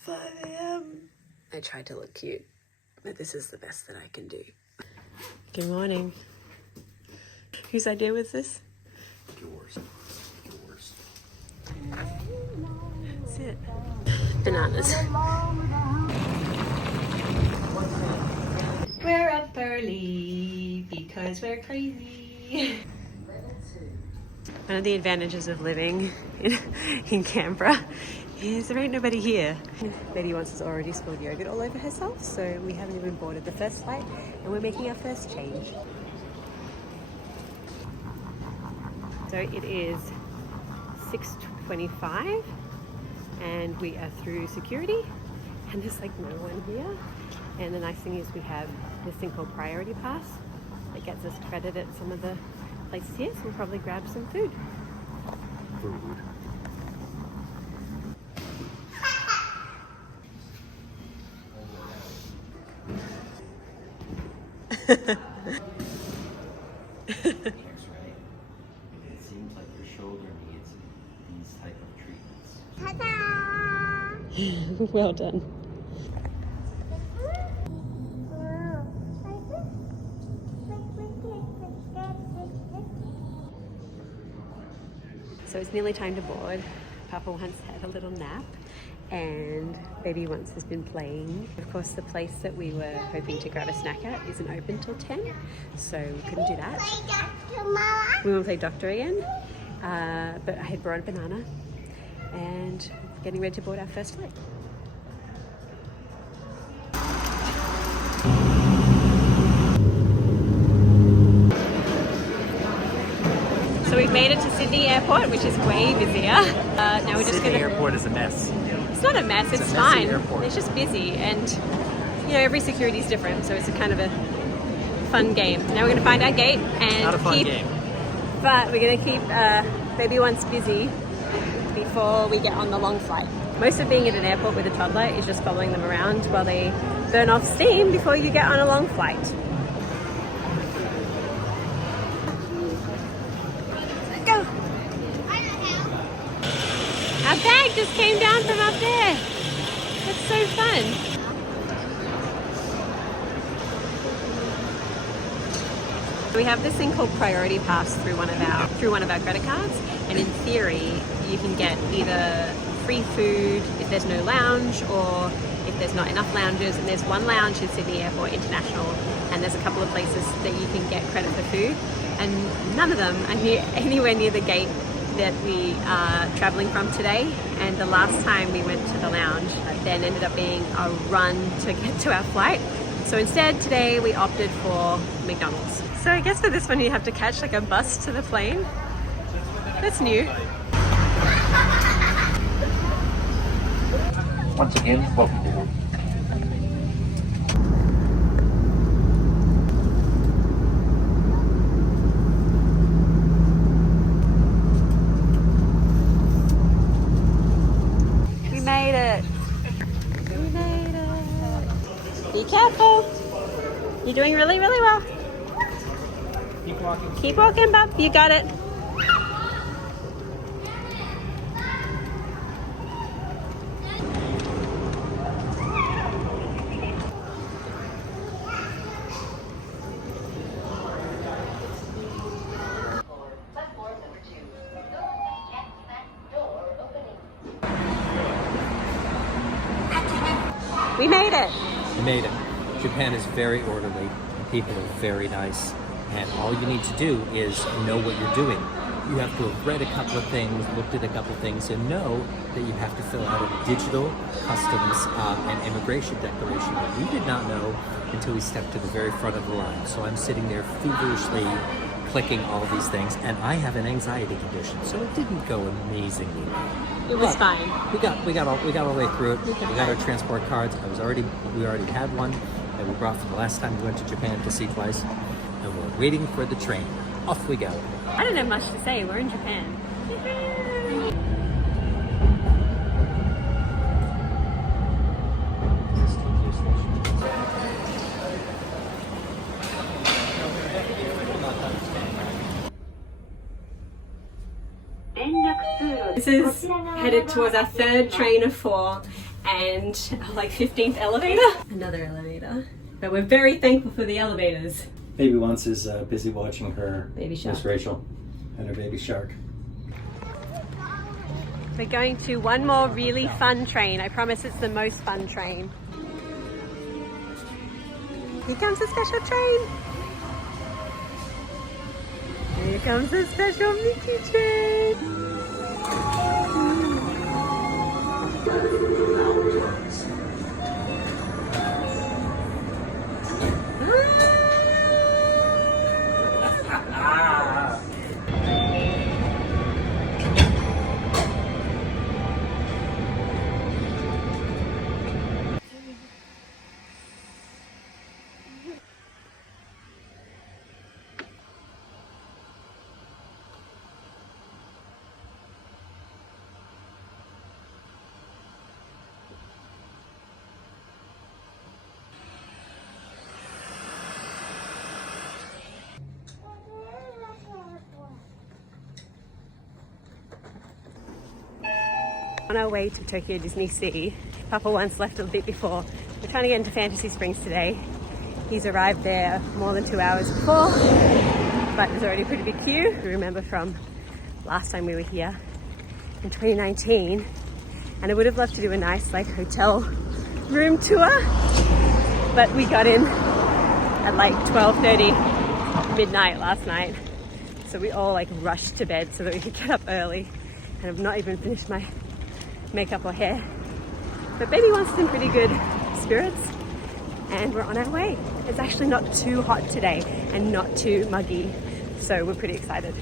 5 a.m. I tried to look cute, but this is the best that I can do. Good morning. Whose idea was this? Yours. That's it. Bananas. We're up early because we're crazy. One of the advantages of living in Canberra is there ain't nobody here. Betty wants us already spilled yogurt all over herself, so we haven't even boarded the first flight and we're making our first change. So it is 6:25 and we are through security and there's like no one here. And the nice thing is we have this thing called Priority Pass that gets us credit at some of the places here, so we'll probably grab some food. It seems like your shoulder needs these type of treatments. Well done. So it's nearly time to board. Papa once had a little nap and Baby once has been playing. Of course, the place that we were hoping to grab a snack at isn't open till 10, so we couldn't do that. We want to play doctor again, but I had brought a banana and getting ready to board our first flight. So we've made it to Sydney Airport, which is way busier. Now we're just Sydney Airport is a mess. It's not a mess, it's fine. It's just busy and, you know, every security is different, so it's a kind of a fun game. Now we're going to find our gate and Not a fun game. But we're going to keep Baby once busy before we get on the long flight. Most of being at an airport with a toddler is just following them around while they burn off steam before you get on a long flight. Go! Our bag just came down from up there. That's so fun. We have this thing called Priority Pass through one of our credit cards, and in theory you can get either free food if there's no lounge or if there's not enough lounges, and there's one lounge in Sydney Airport International and there's a couple of places that you can get credit for food, and none of them are anywhere near the gate that we are traveling from today. And the last time we went to the lounge then ended up being a run to get to our flight. So instead today we opted for McDonald's. So I guess for this one you have to catch like a bus to the plane. That's new. Once again, welcome aboard. We made it. We made it. Be careful. You're doing really, really well. Keep walking. Keep walking, bub. You got it. We made it. We made it. Japan is very orderly, and people are very nice, and all you need to do is know what you're doing. You have to have read a couple of things, looked at a couple of things, and know that you have to fill out a digital customs and immigration declaration that we did not know until we stepped to the very front of the line. So I'm sitting there feverishly clicking all of these things, and I have an anxiety condition, so it didn't go amazingly well. It was fine. We got all the way through it. We got our transport cards. We already had one that we brought from the last time we went to Japan to see twice, and we're waiting for the train. Off we go. I don't have much to say. We're in Japan. This is headed towards our third train of 4, and like 15th elevator. Another elevator. But we're very thankful for the elevators. Baby Once is busy watching her Baby shark. Miss Rachel and her baby shark. We're going to one more really fun train. I promise it's the most fun train. Here comes the special train. Here comes the special Mickey train. On our way to Tokyo DisneySea, Papa once left a bit before. We're trying to get into Fantasy Springs today. He's arrived there more than 2 hours before, but there's already a pretty big queue. I remember from last time we were here in 2019, and I would have loved to do a nice like hotel room tour, but we got in at like 12:30 midnight last night, so we all like rushed to bed so that we could get up early, and I've not even finished my makeup or hair. But baby wants in pretty good spirits, and we're on our way. It's actually not too hot today and not too muggy, so we're pretty excited.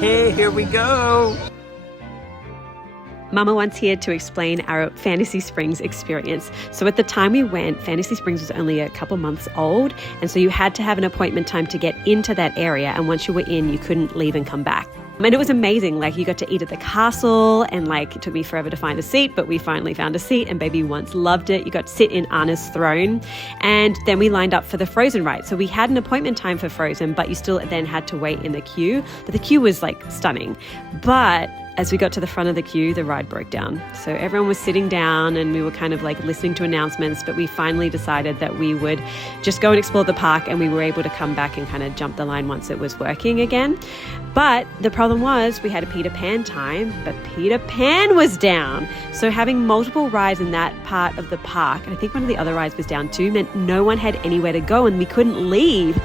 Hey, here we go! Mama wants here to explain our Fantasy Springs experience. So at the time we went, Fantasy Springs was only a couple months old, and so you had to have an appointment time to get into that area, and once you were in, you couldn't leave and come back. And it was amazing. Like, you got to eat at the castle, and like, it took me forever to find a seat, but we finally found a seat, and baby once loved it. You got to sit in Anna's throne, and then we lined up for the Frozen ride. So we had an appointment time for Frozen, but you still then had to wait in the queue. But the queue was like stunning. But as we got to the front of the queue, the ride broke down. So everyone was sitting down and we were kind of like listening to announcements, but we finally decided that we would just go and explore the park, and we were able to come back and kind of jump the line once it was working again. But the problem was we had a Peter Pan time, but Peter Pan was down. So having multiple rides in that part of the park, and I think one of the other rides was down too, meant no one had anywhere to go and we couldn't leave.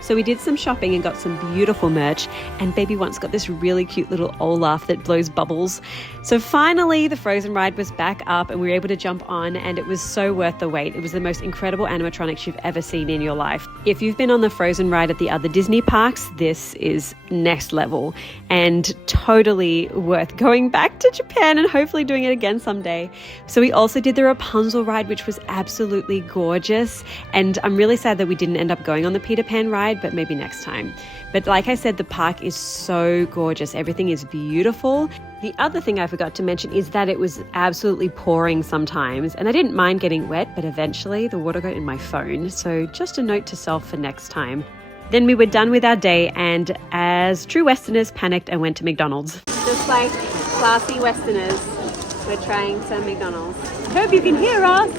So we did some shopping and got some beautiful merch, and baby once got this really cute little Olaf that blows bubbles. So finally the Frozen ride was back up and we were able to jump on, and it was so worth the wait. It was the most incredible animatronics you've ever seen in your life. If you've been on the Frozen ride at the other Disney parks, this is next level and totally worth going back to Japan and hopefully doing it again someday. So we also did the Rapunzel ride, which was absolutely gorgeous, and I'm really sad that we didn't end up going on the Peter Pan ride, but maybe next time. But like I said, the park is so gorgeous. Everything is beautiful. The other thing I forgot to mention is that it was absolutely pouring sometimes, and I didn't mind getting wet, but eventually the water got in my phone. So just a note to self for next time. Then we were done with our day, and as true Westerners, panicked and went to McDonald's. Just like classy Westerners, we're trying some McDonald's. I hope you can hear us.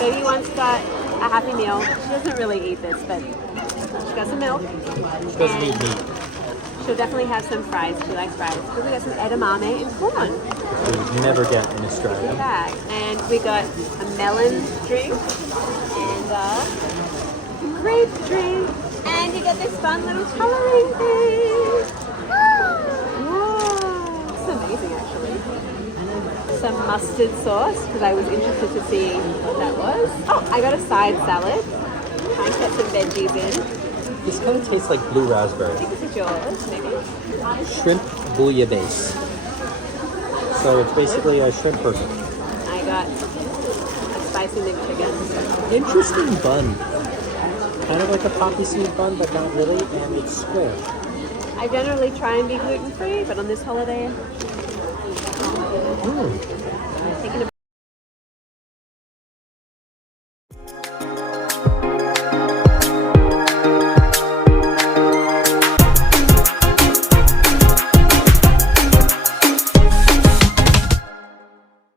Baby once got a Happy Meal. She doesn't really eat this, but she got some milk. She doesn't eat meat. She'll definitely have some fries. She likes fries. But we got some edamame and corn. We never get in Australia. Bag. And we got a melon drink and a grape drink. And you got this fun little coloring thing. Wow. It's amazing, actually. Some mustard sauce, because I was interested to see what that was. Oh, I got a side salad. Try and get some veggies in. This kind of tastes like blue raspberry. I think this is yours, maybe. Shrimp bouillabaisse. So it's basically a shrimp burger. I got a spicy McChicken. Interesting bun. Kind of like a poppy seed bun, but not really, and it's square. I generally try and be gluten-free, but on this holiday, I'm taking a